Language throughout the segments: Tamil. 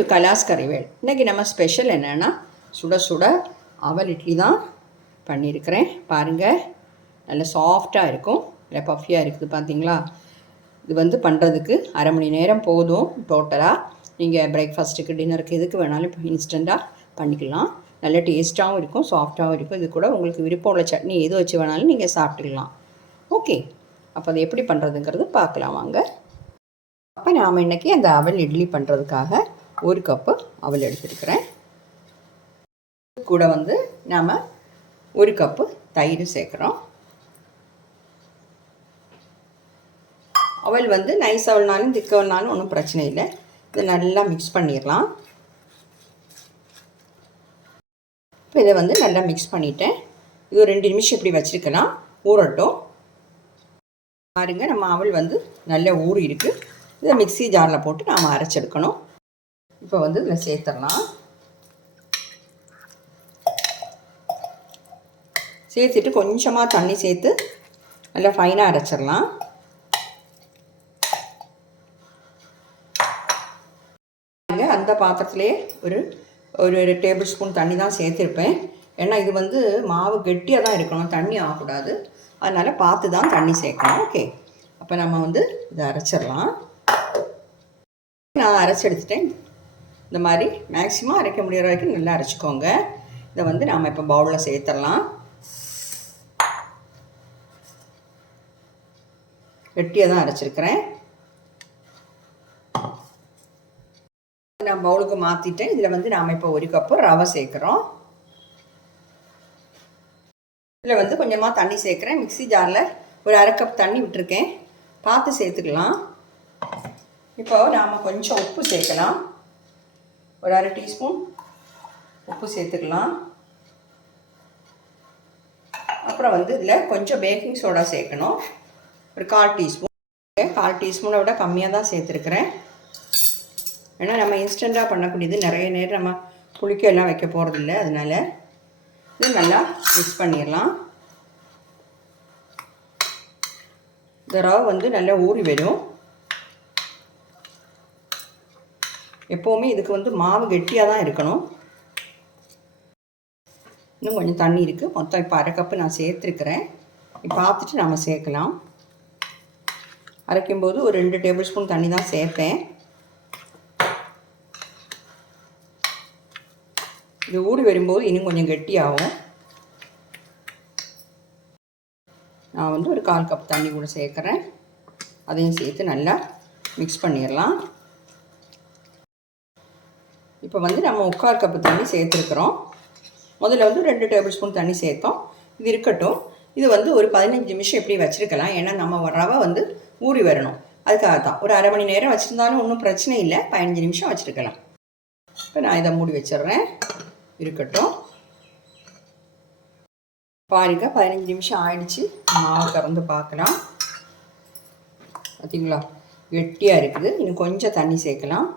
டு கலாஸ் கறிவேல் இன்றைக்கி நம்ம ஸ்பெஷல் என்னென்னா சுட சுட அவல் இட்லி தான் பண்ணியிருக்கிறேன். பாருங்கள் நல்ல சாஃப்டாக இருக்கும். நல்ல பஃபியாக இருக்குது பார்த்தீங்களா இது வந்து பண்ணுறதுக்கு அரை மணி நேரம் போதும் டோட்டலாக நீங்கள் பிரேக்ஃபாஸ்ட்டுக்கு டின்னருக்கு எதுக்கு வேணாலும் இப்போ இன்ஸ்டண்ட்டாக பண்ணிக்கலாம். நல்ல டேஸ்ட்டாகவும் இருக்கும் சாஃப்டாகவும் இருக்கும். இது கூட உங்களுக்கு விருப்பம் உள்ள சட்னி எது வச்சு வேணாலும் நீங்கள் சாப்பிட்டுக்கலாம். ஓகே அப்போ அதை எப்படி பண்ணுறதுங்கிறது பார்க்கலாம் வாங்க. அப்போ நாம் இன்றைக்கி அந்த அவல் இட்லி பண்ணுறதுக்காக ஒரு கப்பு அவல் எடுத்துருக்கிறேன். கூட வந்து நாம் ஒரு கப்பு தயிர் சேர்க்குறோம். அவல் வந்து நைஸ் அவல்னாலும் திக்கவல்னாலும் ஒன்றும் பிரச்சனை இல்லை. இதை நல்லா மிக்ஸ் பண்ணிடலாம். இப்போ இதை வந்து நல்லா மிக்ஸ் பண்ணிட்டேன். இது ஒரு ரெண்டு நிமிஷம் இப்படி வச்சுருக்கலாம். ஊறட்டும். பாருங்க நம்ம அவல் வந்து நல்லா ஊறி இருக்குது இதை மிக்ஸி ஜாரில் போட்டு நாம் அரைச்செடுக்கணும் இப்போ வந்து இதில் சேர்த்துடலாம் சேர்த்துட்டு கொஞ்சமாக தண்ணி சேர்த்து நல்லா ஃபைனாக அரைச்சிடலாம் அந்த பாத்திரத்துலேயே ஒரு ஒரு ஒரு டேபிள் ஸ்பூன் தண்ணி தான் சேர்த்துருப்பேன். ஏன்னா இது வந்து மாவு கெட்டியாக தான் இருக்கணும் தண்ணி ஆகக்கூடாது. அதனால் பார்த்து தான் தண்ணி சேர்க்கணும் ஓகே அப்போ நம்ம வந்து இதை அரைச்சிடலாம் நான் அரைச்சி எடுத்துட்டேன். இந்த மாதிரி மேக்ஸிமம் அரைக்க முடிகிற வரைக்கும் நல்லா அரைச்சிக்கோங்க. இதை வந்து நாம் இப்போ பவுலில் சேர்த்துடலாம். வெட்டியாக தான் அரைச்சிருக்கிறேன். நான் பவுலுக்கு மாற்றிட்டேன் இதில் வந்து நாம் இப்போ ஒரு கப்பு ரவை சேர்க்குறோம். இதில் வந்து கொஞ்சமாக தண்ணி சேர்க்குறேன். மிக்ஸி ஜாரில் ஒரு அரை கப் தண்ணி விட்டுருக்கேன். பார்த்து சேர்த்துக்கலாம். இப்போ நாம் கொஞ்சம் உப்பு சேர்க்கலாம். ஒரு அரை டீஸ்பூன் உப்பு சேர்த்துக்கலாம். அப்புறம் வந்து இதில் கொஞ்சம் பேக்கிங் சோடா சேர்க்கணும். ஒரு கால் டீஸ்பூன். கால் டீஸ்பூனை விட கம்மியாக தான் சேர்த்துருக்குறேன். ஏன்னா நம்ம இன்ஸ்டண்ட்டாக பண்ணக்கூடியது நிறைய நேரம் நம்ம புளிக்க எல்லாம் வைக்க போகிறதில்ல அதனால் இது நல்லா மிக்ஸ் பண்ணிடலாம். இந்த ரவை வந்து நல்லா ஊறி வரும். எப்போவுமே இதுக்கு வந்து மாவு கெட்டியாக தான் இருக்கணும். இன்னும் கொஞ்சம் தண்ணி இருக்குது மொத்தம் இப்போ அரை கப்பு நான் சேர்த்துருக்குறேன். இப்போ பார்த்துட்டு நம்ம சேர்க்கலாம். அரைக்கும்போது ஒரு ரெண்டு டேபிள் ஸ்பூன் தண்ணி தான் சேர்த்தேன் இது ஊடி வரும்போது இன்னும் கொஞ்சம் கெட்டியாகும். நான் வந்து ஒரு கால் கப் தண்ணி கூட சேர்க்குறேன். அதையும் சேர்த்து நல்லா மிக்ஸ் பண்ணிடலாம். இப்போ வந்து நம்ம முக்கால் கப்பு தண்ணி சேர்த்துருக்குறோம். முதல்ல வந்து ரெண்டு டேபிள் ஸ்பூன் தண்ணி சேர்த்தோம். இது இருக்கட்டும். இது வந்து ஒரு பதினஞ்சு நிமிஷம் எப்படி வச்சுருக்கலாம்? ஏன்னா நம்ம ரவை வந்து ஊறி வரணும். அதுக்காக தான் ஒரு அரை மணி நேரம் வச்சுருந்தாலும் ஒன்றும் பிரச்சனை இல்லை. பதினஞ்சு நிமிஷம் வச்சுருக்கலாம். இப்போ நான் இதை மூடி வச்சிடுறேன். இருக்கட்டும். பாருங்க பதினஞ்சு நிமிஷம் ஆயிடுச்சு. மாவு திறந்து பார்க்கலாம். பார்த்தீங்களா? கெட்டியாக இருக்குது. இன்னும் கொஞ்சம் தண்ணி சேர்க்கலாம்.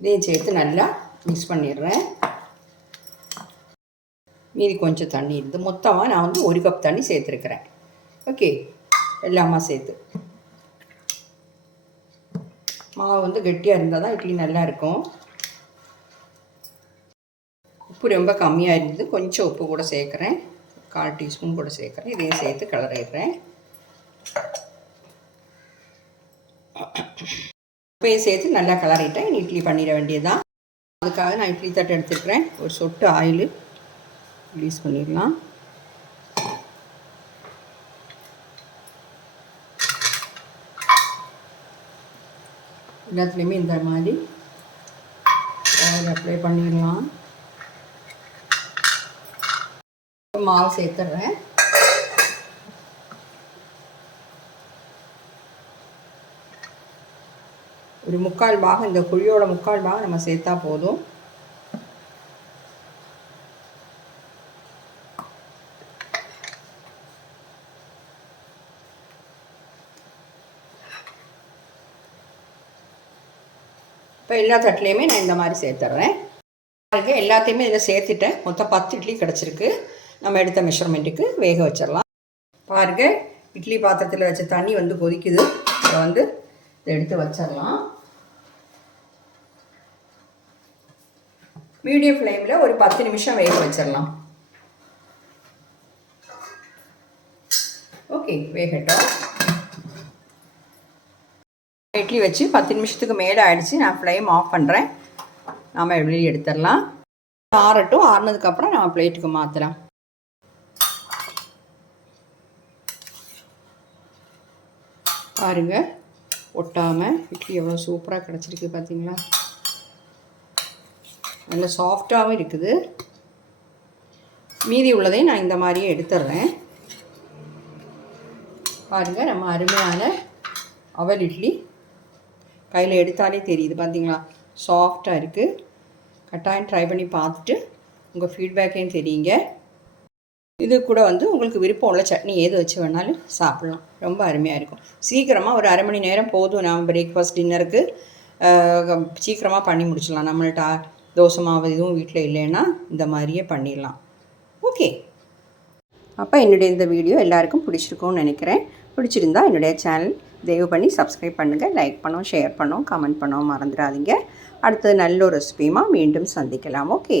இதையும் சேர்த்து நல்லா மிக்ஸ் பண்ணிடுறேன். மீதி கொஞ்சம் தண்ணி இருந்து மொத்தமாக நான் வந்து ஒரு கப் தண்ணி சேர்த்துருக்குறேன். ஓகே எல்லாமா சேர்த்து. மாவு வந்து கெட்டியாக இருந்தால் தான் இட்லி நல்லா இருக்கும். உப்பு ரொம்ப கம்மியாக இருந்தது கொஞ்சம் உப்பு கூட சேர்க்குறேன். கால் டீஸ்பூன் கூட சேர்க்குறேன். இதையும் சேர்த்து கலரிடுறேன் உப்பையும் சேர்த்து நல்லா கிளறிட்டேன் இட்லி பண்ணிட வேண்டியதுதான். அதுக்காக நான் இட்லி தட்டு எடுத்துக்கிறேன் ஒரு சொட்டு ஆயில். ரிலீஸ் பண்ணிடலாம். எல்லாத்துலேயுமே இந்த மாதிரி. ஆயில் அப்ளை பண்ணிடலாம். மாவு சேர்த்துட்றேன் ஒரு முக்கால் பாகம் இந்த குழியோட முக்கால் பாகம் நம்ம சேர்த்தா போதும். இப்போ எல்லா தட்டிலையுமே நான் இந்த மாதிரி சேர்த்துட்றேன் பாருங்க எல்லாத்தையுமே இதில் சேர்த்துட்டேன். மொத்தம் பத்து இட்லி கிடச்சிருக்கு. நம்ம எடுத்த மெஷர்மெண்ட்டுக்கு வேக வச்சிடலாம். பாருங்கள் இட்லி பாத்திரத்தில் வச்ச தண்ணி வந்து கொதிக்குது. அதை வந்து இதை எடுத்து வச்சிடலாம். மீடியம் ஃப்ளேமில் ஒரு பத்து நிமிஷம் வேக வச்சிடலாம். ஓகே வேகட்டும். இட்லி வச்சு பத்து நிமிஷத்துக்கு மேலே ஆயிடுச்சு. நான் ஃப்ளேம் ஆஃப் பண்ணுறேன் நாம் வெளியே எடுத்துடலாம்? ஆறட்டும். ஆறுனதுக்கப்புறம் நம்ம பிளேட்டுக்கு மாற்றலாம் பாருங்கள் ஒட்டாமல் இட்லி எவ்வளோ சூப்பராக கிடச்சிருக்கு பார்த்தீங்களா நல்ல சாஃப்டாகவும் இருக்குது. மீதி உள்ளதையும் நான் இந்த மாதிரியே எடுத்துடுறேன் பாருங்கள் நம்ம அருமையான அவல் இட்லி. கையில் எடுத்தாலே தெரியுது பார்த்தீங்களா சாஃப்டாக இருக்குது கட்டாயம் ட்ரை பண்ணி பார்த்துட்டு உங்கள் ஃபீட்பேக்கையும் தெரியுங்க. இது கூட வந்து உங்களுக்கு விருப்பம் உள்ள சட்னி ஏது வச்சு வேணாலும் சாப்பிட்லாம். ரொம்ப அருமையாக இருக்கும். சீக்கிரமாக ஒரு அரை மணி நேரம் போதும். நம்ம பிரேக்ஃபாஸ்ட் டின்னருக்கு சீக்கிரமாக பண்ணி முடிச்சிடலாம். நம்மள்ட்ட தோசை மாவு எதுவும் வீட்டில் இல்லைன்னா இந்த மாதிரியே பண்ணிடலாம். ஓகே. அப்போ என்னுடைய இந்த வீடியோ எல்லாருக்கும் பிடிச்சிருக்கும்னு நினைக்கிறேன். பிடிச்சிருந்தா என்னுடைய சேனல் தயவு பண்ணி சப்ஸ்கிரைப் பண்ணுங்கள் லைக் பண்ணோம் ஷேர் பண்ணோம் கமெண்ட் பண்ணோம் மறந்துடாதீங்க. அடுத்தது நல்ல ஒரு ரெசிபியுமா மீண்டும் சந்திக்கலாம். ஓகே.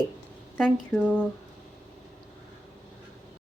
Thank you.